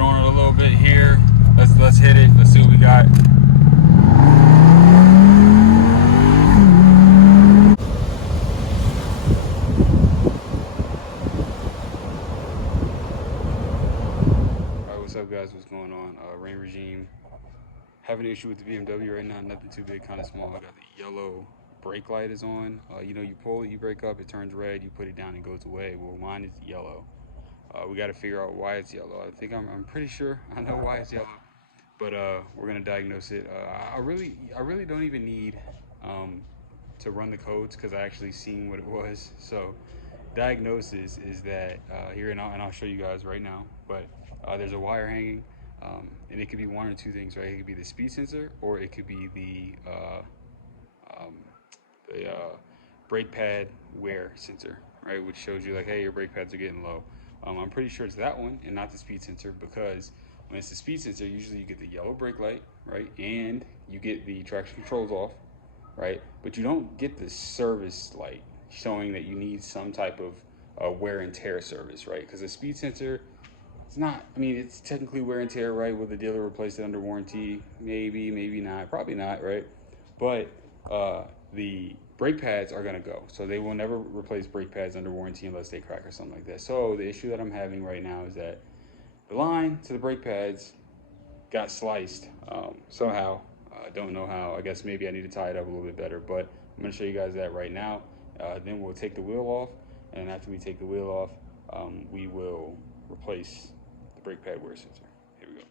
get on it a little bit here. Let's hit it. Let's see what we got. Alright, what's up guys? What's going on? Rain regime. Having an issue with the BMW right now. Nothing too big, kind of small. I got the yellow brake light is on. You know, you pull it, you brake up, it turns red, you put it down, it goes away. Well, mine is yellow. We got to figure out why it's yellow. I think I'm pretty sure I know why it's yellow, but we're gonna diagnose it. I really don't even need to run the codes because I actually seen what it was. So diagnosis is that here, and I'll show you guys right now. But there's a wire hanging, and it could be one or two things, right? It could be the speed sensor, or it could be the brake pad wear sensor, right? Which shows you like, hey, your brake pads are getting low. I'm pretty sure it's that one and not the speed sensor, because when it's the speed sensor, usually you get the yellow brake light, right? And you get the traction controls off, right? But you don't get the service light showing that you need some type of wear and tear service, right? Because the speed sensor, it's not, I mean, it's technically wear and tear, right? Will the dealer replace it under warranty? Maybe, maybe not, probably not, right? But the brake pads are gonna go. So they will never replace brake pads under warranty unless they crack or something like that. So the issue that I'm having right now is that the line to the brake pads got sliced somehow. I don't know how. I guess maybe I need to tie it up a little bit better, but I'm gonna show you guys that right now. Then we'll take the wheel off, and after we take the wheel off, we will replace the brake pad wear sensor. Here we go.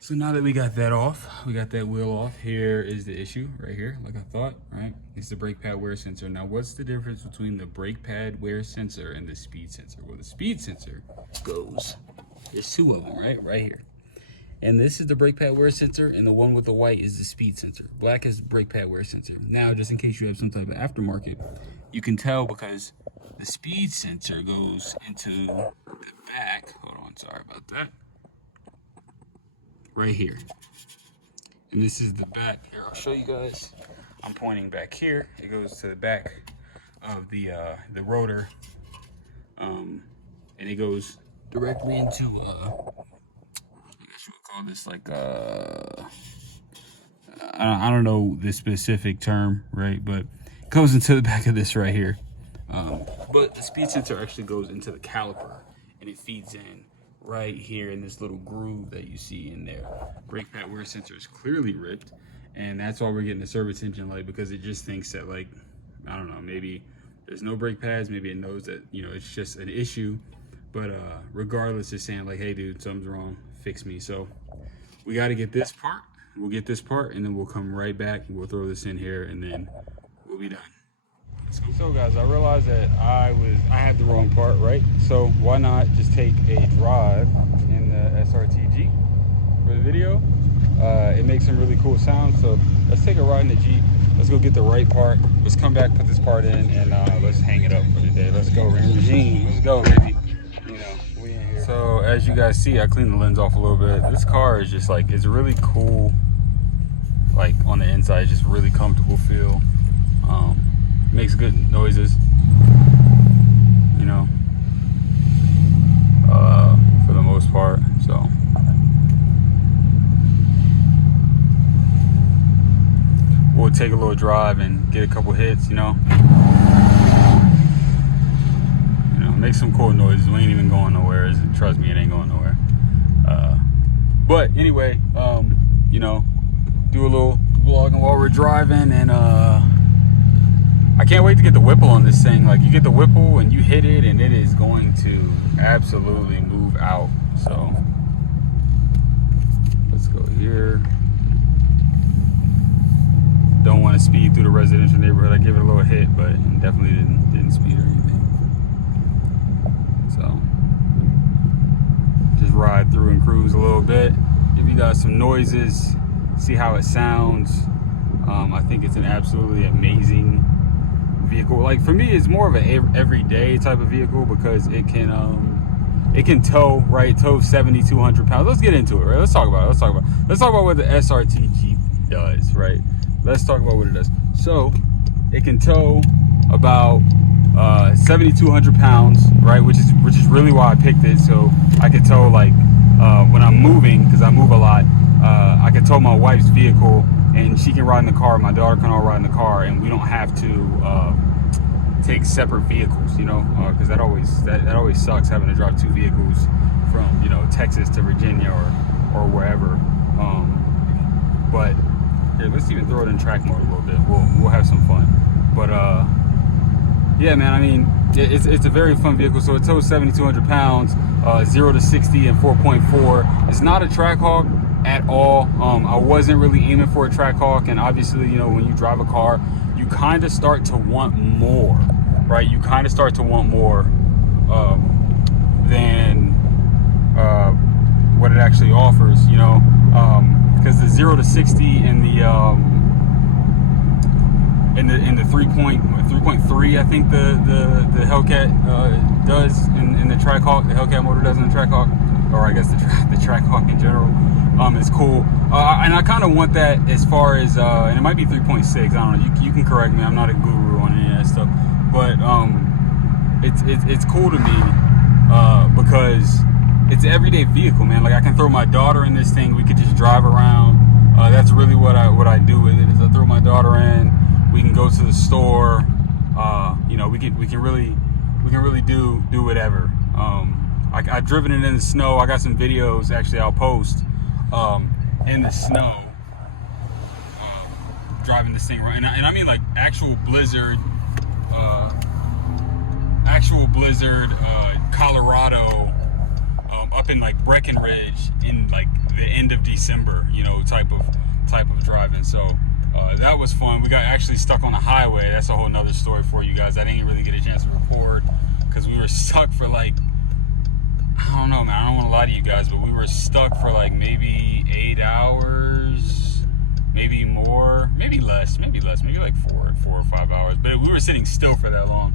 So now that we got that off, we got that wheel off, here is the issue right here, like I thought, right? It's the brake pad wear sensor. Now, what's the difference between the brake pad wear sensor and the speed sensor? Well, the speed sensor goes, there's two of them, right here. And this is the brake pad wear sensor, and the one with the white is the speed sensor. Black is the brake pad wear sensor. Now, just in case you have some type of aftermarket, you can tell because the speed sensor goes into the back. Hold on, sorry about that. Right here, and this is the back. Here, I'll show you guys. I'm pointing back here. It goes to the back of the rotor, and it goes directly into I guess you would call this like I don't know the specific term, right? But it goes into the back of this right here. But the speed sensor actually goes into the caliper, and it feeds in right here in this little groove that you see in there. Brake pad wear sensor is clearly ripped, and that's why we're getting the service engine light, because it just thinks that, like, I don't know, maybe there's no brake pads, maybe it knows that, you know, it's just an issue. But regardless, it's saying like, hey dude, something's wrong, fix me. So we got to get this part. We'll get this part, and then we'll come right back and we'll throw this in here, and then we'll be done. So guys, I realized that I had the wrong part, right? So why not just take a drive in the SRT Jeep for the video? It makes some really cool sounds. So let's take a ride in the Jeep. Let's go get the right part. Let's come back, put this part in, and let's hang it up for the day. Let's go, Regime. Let's go, baby. You know, we in here. So as you guys see, I cleaned the lens off a little bit. This car is just like, it's really cool. Like on the inside, it's just really comfortable feel. Makes good noises, you know, for the most part. So we'll take a little drive and get a couple hits, you know, make some cool noises. We ain't even going nowhere. Trust me, it ain't going nowhere. But anyway, you know, do a little vlogging while we're driving, and I can't wait to get the Whipple on this thing. Like, you get the Whipple and you hit it, and it is going to absolutely move out. So let's go here. Don't want to speed through the residential neighborhood. I gave it a little hit, but definitely didn't speed or anything. So just ride through and cruise a little bit. Give you guys some noises, see how it sounds. I think it's an absolutely amazing vehicle. Like, for me, it's more of an everyday type of vehicle, because it can tow 7,200 pounds. Let's get into it, right? Let's talk about what the SRT Jeep does, right? Let's talk about what it does. So it can tow about 7,200 pounds, right? Which is really why I picked it. So I could tow, like, when I'm moving, because I move a lot, I could tow my wife's vehicle, and she can ride in the car, my daughter can all ride in the car, and we don't have to take separate vehicles, you know, because that always sucks, having to drive two vehicles from, you know, Texas to Virginia or wherever. But here, let's even throw it in track mode a little bit. We'll have some fun. But yeah, man, I mean, it's a very fun vehicle. So it tows 7,200 pounds, 0 to 60 in 4.4. It's not a track hawk at all. I wasn't really aiming for a track hawk, and obviously, you know, when you drive a car, you kind of start to want more, right? You kind of start to want more than what it actually offers, you know, because the 0 to 60 in the 3.3, I think the Hellcat does in the track hawk. The Hellcat motor does in the track hawk, or I guess the track hawk in general. It's cool, and I kind of want that as far as, and it might be 3.6. I don't know. You can correct me. I'm not a guru on any of that stuff, but it's cool to me because it's an everyday vehicle, man. Like, I can throw my daughter in this thing. We could just drive around. That's really what I do with it. Is I throw my daughter in. We can go to the store. You know, we can really do whatever. I've driven it in the snow. I got some videos actually I'll post in the snow, driving this thing around, and I mean, like, actual blizzard, Colorado, up in, like, Breckenridge in, like, the end of December, you know, type of driving. So that was fun. We got actually stuck on the highway. That's a whole nother story for you guys. I didn't really get a chance to record because we were stuck for, like, I don't know, man, I don't want to lie to you guys, but we were stuck for like maybe 8 hours, maybe more, maybe less, maybe like 4 or 5 hours. But we were sitting still for that long,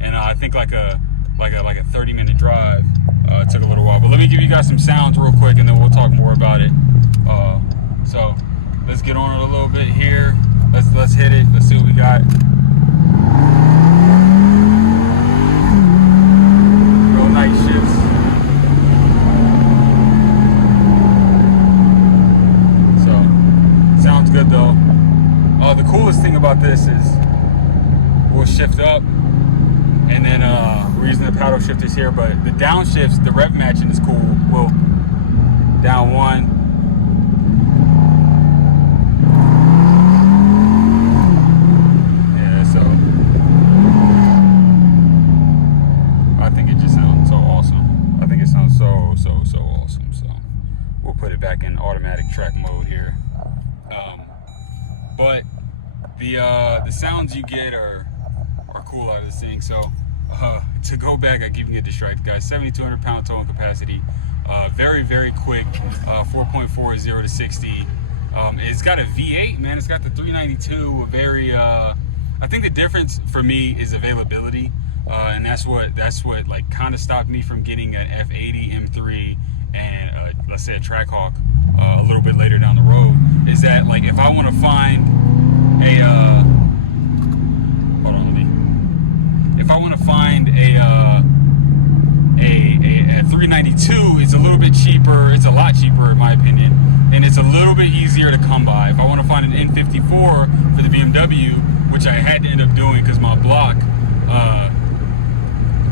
and I think like a 30-minute drive took a little while. But let me give you guys some sounds real quick, and then we'll talk more about it. So let's get on it a little bit here. Let's hit it. Let's see what we got. Real night shifts. Sounds good though. The coolest thing about this is we'll shift up, using the paddle shifters here, but the downshifts, the rev matching is cool. Whoa, down one. Yeah, so I think it just sounds so awesome. I think it sounds so awesome. So we'll put it back in automatic track mode here. But the sounds you get are cool out of this thing. So to go back, I keep getting distracted, guys. 7,200 pound towing capacity, very quick, 4.4 0 to 60. It's got a V8, man. It's got the 392. Very I think the difference for me is availability, and that's what like kind of stopped me from getting an F80 M3 and let's say a Trackhawk a little bit later down the road. Is that like if I want to find a if I want to find a 392, it's a little bit cheaper. It's a lot cheaper in my opinion, and it's a little bit easier to come by. If I want to find an N54 for the BMW, which I had to end up doing because my block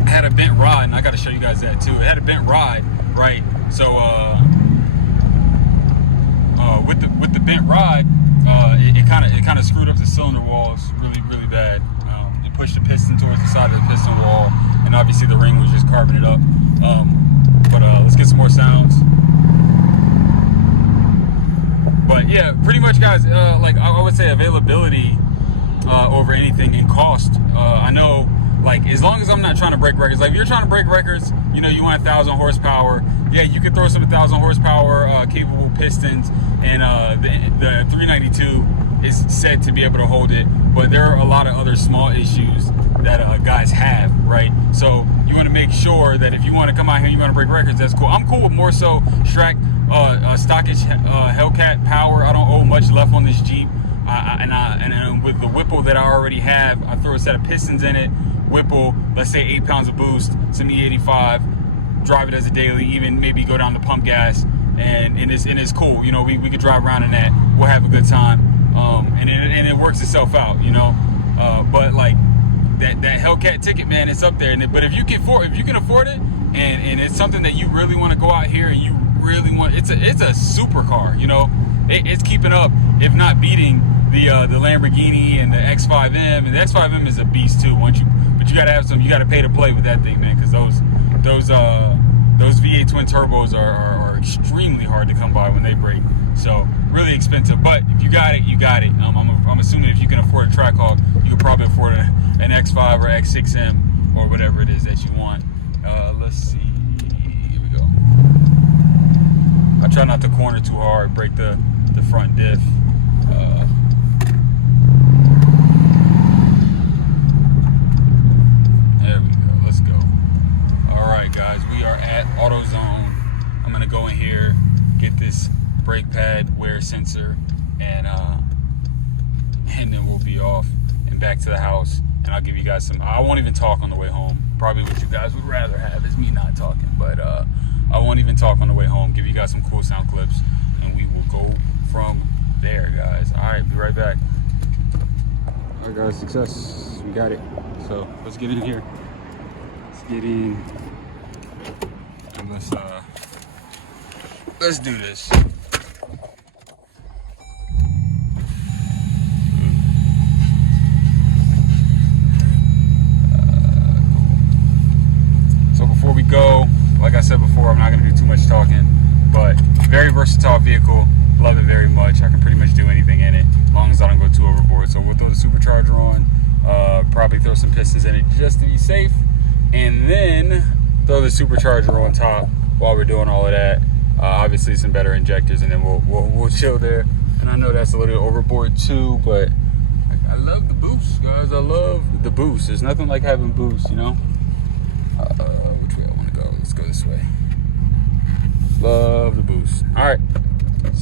had a bent rod, and I got to show you guys that too. It had a bent rod, right? So with the bent rod, it kind of screwed up the cylinder walls really bad. It pushed the piston towards the side of the piston wall, and obviously the ring was just carving it up. But let's get some more sounds. But yeah, pretty much, guys. Like I would say, availability over anything, and cost. I know, like, as long as I'm not trying to break records. Like, if you're trying to break records, you know, you want 1,000 horsepower. Yeah, you can throw some 1,000 horsepower capable pistons, and the 392 is said to be able to hold it. But there are a lot of other small issues that guys have, right? So you want to make sure that if you want to come out here and you want to break records, that's cool. I'm cool with more so stockish Hellcat power. I don't owe much left on this Jeep. And with the Whipple that I already have, I throw a set of pistons in it, Whipple, let's say 8 pounds of boost, some E85, drive it as a daily, even maybe go down to pump gas, and it's cool. You know, we could drive around in that. We'll have a good time, and it works itself out, you know. But like that Hellcat ticket, man, it's up there. But if you can afford it, and it's something that you really want to go out here and you really want, it's a supercar, you know. It's keeping up, if not beating, the Lamborghini and the X5M. And the X5M is a beast too. But you gotta have you gotta pay to play with that thing, man, because those V8 twin turbos are extremely hard to come by when they break. So really expensive. But if you got it, you got it. I'm assuming if you can afford a Trackhawk, you can probably afford an X5 or X6M or whatever it is that you want. Let's see. Here we go. I try not to corner too hard, break the front diff. There we go. Let's go. All right, guys, we are at AutoZone. I'm gonna go in here, get this brake pad wear sensor, and then we'll be off and back to the house. And I'll give you guys some. I won't even talk on the way home. Probably what you guys would rather have is me not talking, but I won't even talk on the way home. Give you guys some cool sound clips, and we will go from there, guys. All right, be right back. All right, guys, success. We got it. So let's get in here. Let's get in, and let's do this. So before we go, like I said before, I'm not going to do too much talking, but very versatile vehicle. Love it very much. I can pretty much do anything in it, as long as I don't go too overboard. So we'll throw the supercharger on, probably throw some pistons in it just to be safe, and then throw the supercharger on top while we're doing all of that. Obviously some better injectors, and then we'll chill there. And I know that's a little overboard too, but I love the boost, guys. I love the boost. There's nothing like having boost, you know. Which way I want to go? Let's go this way. Love the boost. All right,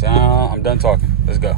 I'm done talking. Let's go.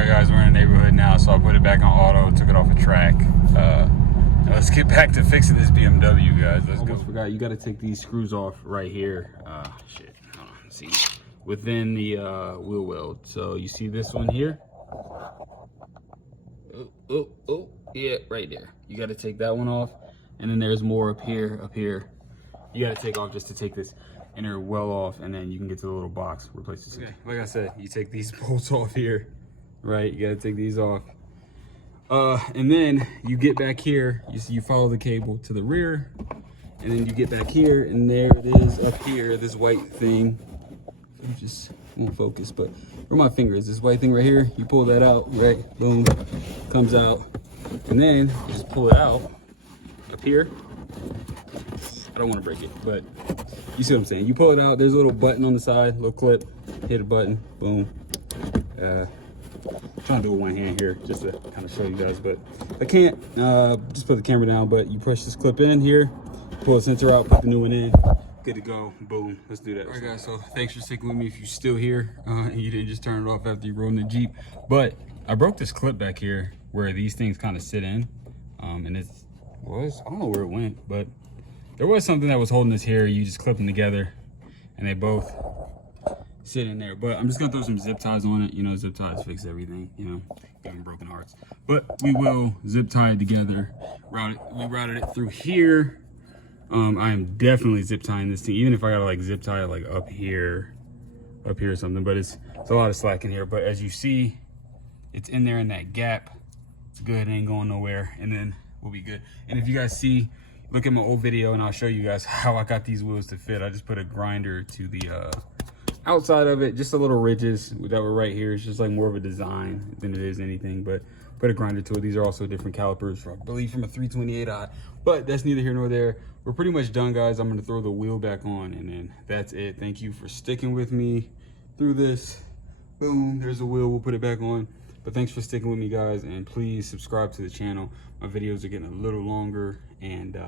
right, guys, we're in the neighborhood now, so I put it back on auto, took it off a track. Let's get back to fixing this BMW, guys. Let's go. Forgot, you got to take these screws off right here. Shit, hold on, let's see. Within the wheel weld. So you see this one here? Oh, yeah, right there. You got to take that one off, and then there's more up here. You got to take off just to take this inner well off, and then you can get to the little box, replace this. Okay, like I said, you take these bolts off here, right? You got to take these off. And then you get back here, you follow the cable to the rear, and then you get back here, and there it is up here, this white thing. I just won't focus, but where my finger is, this white thing right here, you pull that out, right? Boom, comes out. And then you just pull it out up here. I don't want to break it, but you see what I'm saying. You pull it out, there's a little button on the side, little clip, hit a button, boom. Trying to do it with one hand here just to kind of show you guys, but I can't just put the camera down. But you push this clip in here, pull the sensor out, put the new one in, good to go. Boom, let's do that. All right, guys, so thanks for sticking with me. If you're still here and you didn't just turn it off after you rode in the Jeep, but I broke this clip back here where these things kind of sit in, and I don't know where it went, but there was something that was holding this here. You just clip them together and they both sit in there. But I'm just gonna throw some zip ties on it. You know, zip ties fix everything, you know, even broken hearts. But we will zip tie it together. We routed it through here. I am definitely zip tying this thing, even if I gotta like zip tie it like up here or something. But it's a lot of slack in here. But as you see, it's in there in that gap. It's good, it ain't going nowhere, and then we'll be good. And if you guys see, look at my old video and I'll show you guys how I got these wheels to fit. I just put a grinder to the outside of it, just a little ridges that were right here. It's just like more of a design than it is anything, but put a grinder to it. These are also different calipers, I believe from a 328i, but that's neither here nor there. We're pretty much done, guys. I'm gonna throw the wheel back on, and then that's it. Thank you for sticking with me through this. Boom, there's the wheel, we'll put it back on. But thanks for sticking with me, guys, and please subscribe to the channel. My videos are getting a little longer, and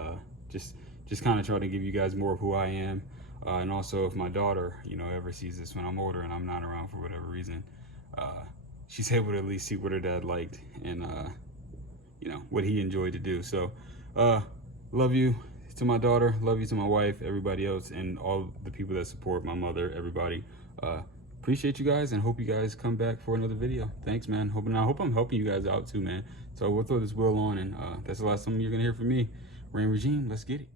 just kind of try to give you guys more of who I am. And also, if my daughter, you know, ever sees this when I'm older and I'm not around for whatever reason, she's able to at least see what her dad liked and, you know, what he enjoyed to do. So, love you to my daughter, love you to my wife, everybody else, and all the people that support my mother, everybody. Appreciate you guys, and hope you guys come back for another video. Thanks, man. I hope I'm helping you guys out too, man. So we'll throw this wheel on, and that's the last time you're gonna hear from me. Rain Regime, let's get it.